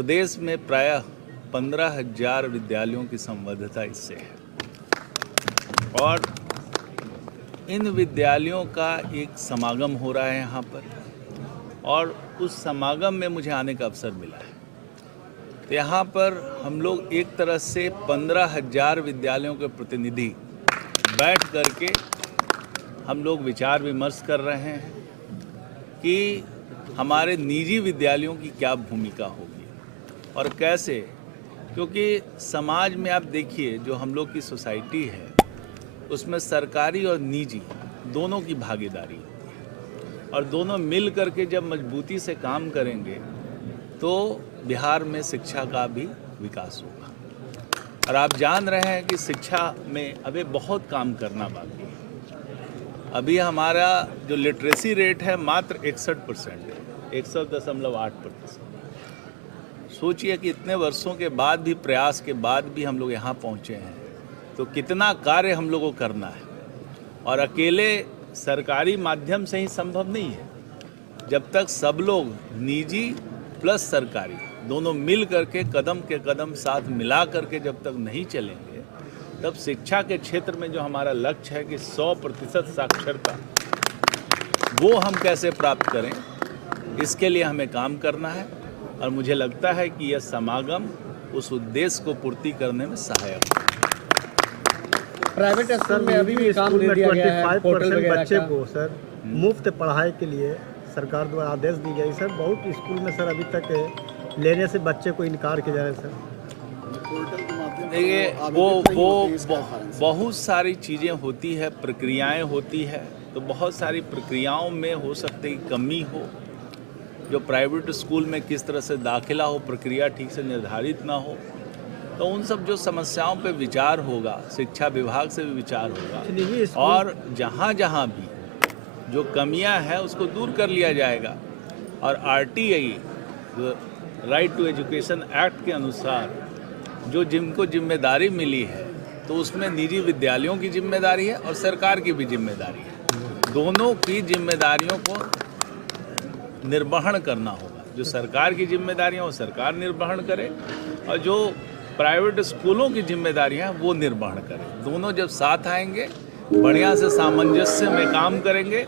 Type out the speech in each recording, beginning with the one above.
प्रदेश में प्रायः 15,000 विद्यालयों की संबद्धता इससे है और इन विद्यालयों का एक समागम हो रहा है यहाँ पर और उस समागम में मुझे आने का अवसर मिला है। तो यहाँ पर हम लोग एक तरह से 15,000 विद्यालयों के प्रतिनिधि बैठ करके हम लोग विचार विमर्श कर रहे हैं कि हमारे निजी विद्यालयों की क्या भूमिका होगी और कैसे, क्योंकि समाज में आप देखिए जो हम लोग की सोसाइटी है उसमें सरकारी और निजी दोनों की भागीदारी होती है और दोनों मिल करके जब मजबूती से काम करेंगे तो बिहार में शिक्षा का भी विकास होगा। और आप जान रहे हैं कि शिक्षा में अभी बहुत काम करना बाकी है। अभी हमारा जो लिटरेसी रेट है मात्र 61% है, 61.8%। सोचिए कि इतने वर्षों के बाद भी, प्रयास के बाद भी हम लोग यहाँ पहुँचे हैं, तो कितना कार्य हम लोगों को करना है और अकेले सरकारी माध्यम से ही संभव नहीं है। जब तक सब लोग निजी प्लस सरकारी दोनों मिल करके कदम के कदम साथ मिला करके जब तक नहीं चलेंगे, तब शिक्षा के क्षेत्र में जो हमारा लक्ष्य है कि 100% साक्षरता, वो हम कैसे प्राप्त करें, इसके लिए हमें काम करना है। और मुझे लगता है कि यह समागम उस उद्देश्य को पूर्ति करने में सहायक है। प्राइवेट स्कूल में अभी भी काम दे दिया गया है, 25% बच्चे को सर मुफ्त पढ़ाई के लिए सरकार द्वारा आदेश दी गई। सर बहुत स्कूल में सर अभी तक लेने से बच्चे को इनकार किया जा रहा है सर। देखिए वो बहुत सारी चीज़ें होती है, प्रक्रियाएं होती है, तो बहुत सारी प्रक्रियाओं में हो सकती है कमी हो। जो प्राइवेट स्कूल में किस तरह से दाखिला हो, प्रक्रिया ठीक से निर्धारित ना हो, तो उन सब जो समस्याओं पे विचार होगा, शिक्षा विभाग से भी विचार होगा और जहाँ जहाँ भी जो कमियां हैं उसको दूर कर लिया जाएगा। और RTI right to education act के अनुसार जो जिनको जिम्मेदारी मिली है, तो उसमें निजी विद्यालयों की जिम्मेदारी है और सरकार की भी जिम्मेदारी है। दोनों की जिम्मेदारियों को निर्वहन करना होगा। जो सरकार की जिम्मेदारियां वो सरकार निर्वहन करे और जो प्राइवेट स्कूलों की जिम्मेदारियां वो निर्वहन करें। दोनों जब साथ आएंगे, बढ़िया से सामंजस्य में काम करेंगे,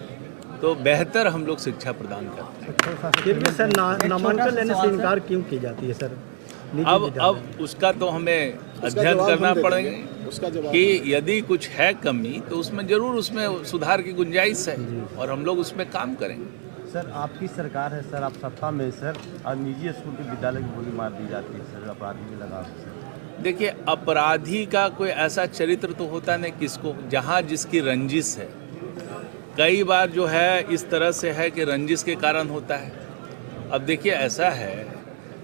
तो बेहतर हम लोग शिक्षा प्रदान करते हैं। फिर भी सर नामांकन लेने से इनकार क्यों की जाती है सर? अब उसका तो हमें अध्ययन करना पड़ेगा कि यदि कुछ है कमी तो उसमें जरूर उसमें सुधार की गुंजाइश है और हम लोग उसमें काम करेंगे। सर आपकी सरकार है सर, आप सत्ता में सर, और निजी स्कूल के विद्यालय की गोली मार दी जाती है सर, अपराधी भी लगा सर। देखिए, अपराधी का कोई ऐसा चरित्र तो होता नहीं किसको, जहाँ जिसकी रंजिश है। कई बार जो है इस तरह से है कि रंजिश के कारण होता है। अब देखिए ऐसा है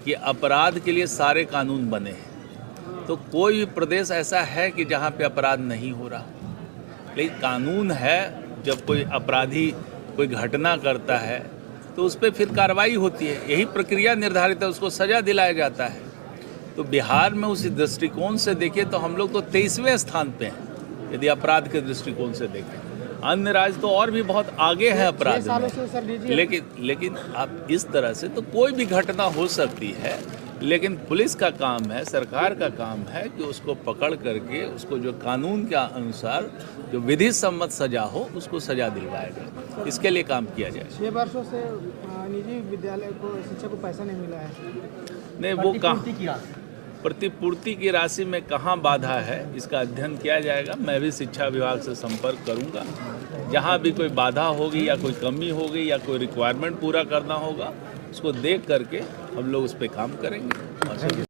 कि अपराध के लिए सारे कानून बने हैं, तो कोई भी प्रदेश ऐसा है कि जहाँ पे अपराध नहीं हो रहा, लेकिन कानून है। जब कोई अपराधी कोई घटना करता है तो उस पर फिर कार्रवाई होती है, यही प्रक्रिया निर्धारित है, उसको सजा दिलाया जाता है। तो बिहार में उसी दृष्टिकोण से देखें तो हम लोग तो 23वें स्थान पे हैं यदि अपराध के दृष्टिकोण से देखें। अन्य राज्य तो और भी बहुत आगे हैं अपराध में, लेकिन आप इस तरह से तो कोई भी घटना हो सकती है, लेकिन पुलिस का काम है, सरकार का काम है कि उसको पकड़ करके उसको जो कानून के अनुसार जो विधि सम्मत सजा हो उसको सजा दिलवाया जाए। इसके लिए काम किया जाए। 6 वर्षों से निजी विद्यालय को शिक्षा को पैसा नहीं मिला है। नहीं, वो कहाँ प्रतिपूर्ति की राशि में कहाँ बाधा है, इसका अध्ययन किया जाएगा। मैं भी शिक्षा विभाग से संपर्क करूंगा। जहाँ भी कोई बाधा होगी या कोई कमी होगी या कोई रिक्वायरमेंट पूरा करना होगा, उसको देख करके हम लोग उस पर काम करेंगे।